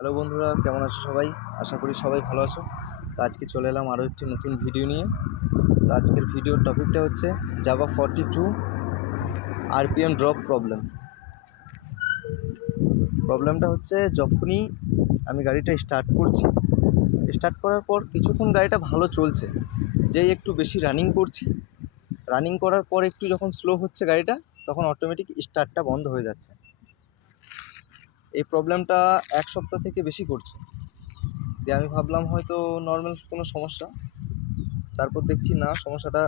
Hello বন্ধুরা, কেমন আছো সবাই? আশা করি সবাই ভালো আছো। তো আজকে চলে এলাম আরও একটি নতুন ভিডিও নিয়ে। তো আজকের ভিডিওর টপিকটা হচ্ছে জাভা 42 আরপিএম ড্রপ প্রবলেমটা হচ্ছে যখনই আমি গাড়িটা স্টার্ট করার পর কিছুক্ষণ গাড়িটা ভালো চলছে, যেই একটু বেশি রানিং করার পর একটু যখন স্লো হচ্ছে গাড়িটা, তখন অটোমেটিক স্টার্টটা বন্ধ হয়ে যাচ্ছে। এই প্রবলেমটা এক সপ্তাহ থেকে বেশি করছে। দিয়ে আমি ভাবলাম হয়তো নর্মাল কোনো সমস্যা, তারপর দেখছি না, সমস্যাটা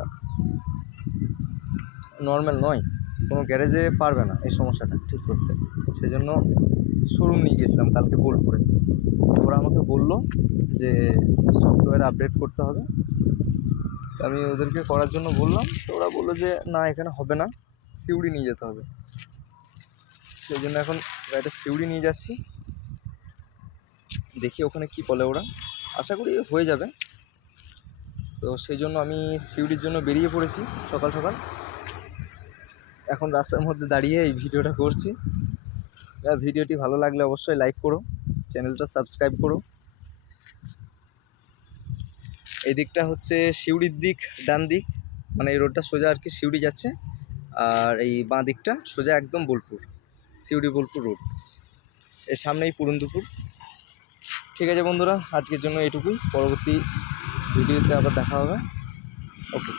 নর্মাল নয়, কোনো গ্যারেজে পারবে না এই সমস্যাটা ঠিক করতে। সেই জন্য শোরুম নিয়ে গিয়েছিলাম কালকে বোলপুরে। ওরা আমাকে বললো যে সফটওয়্যার আপডেট করতে হবে। তো আমি ওদেরকে করার জন্য বললাম, তো ওরা বললো যে না, এখানে হবে না, সিউড়ি নিয়ে যেতে হবে। সেই জন্য এখন গাড়িটা সিউড়ি নিয়ে যাচ্ছি, দেখি ওখানে কি বলে ওরা। আশা করি হয়ে যাবে। তো সেই জন্য আমি সিউড়ির জন্য বেরিয়ে পড়েছি সকাল সকাল। এখন রাস্তার মধ্যে দাঁড়িয়ে এই ভিডিওটা করছি। ভিডিওটি ভালো লাগলে অবশ্যই লাইক করো, চ্যানেলটা সাবস্ক্রাইব করো। এই দিকটা হচ্ছে সিউড়ির দিক, ডান দিক, মানে এই রোডটা সোজা আর কি সিউড়ি যাচ্ছে। আর এই বাঁ দিকটা সোজা একদম বোলপুর, সিউড়ি বোলপুর রোড। এর সামনেই পুরন্দুপুর। ঠিক আছে বন্ধুরা, আজকের জন্য এটুকুই। পরবর্তী ভিডিওতে আবার দেখা হবে। ওকে।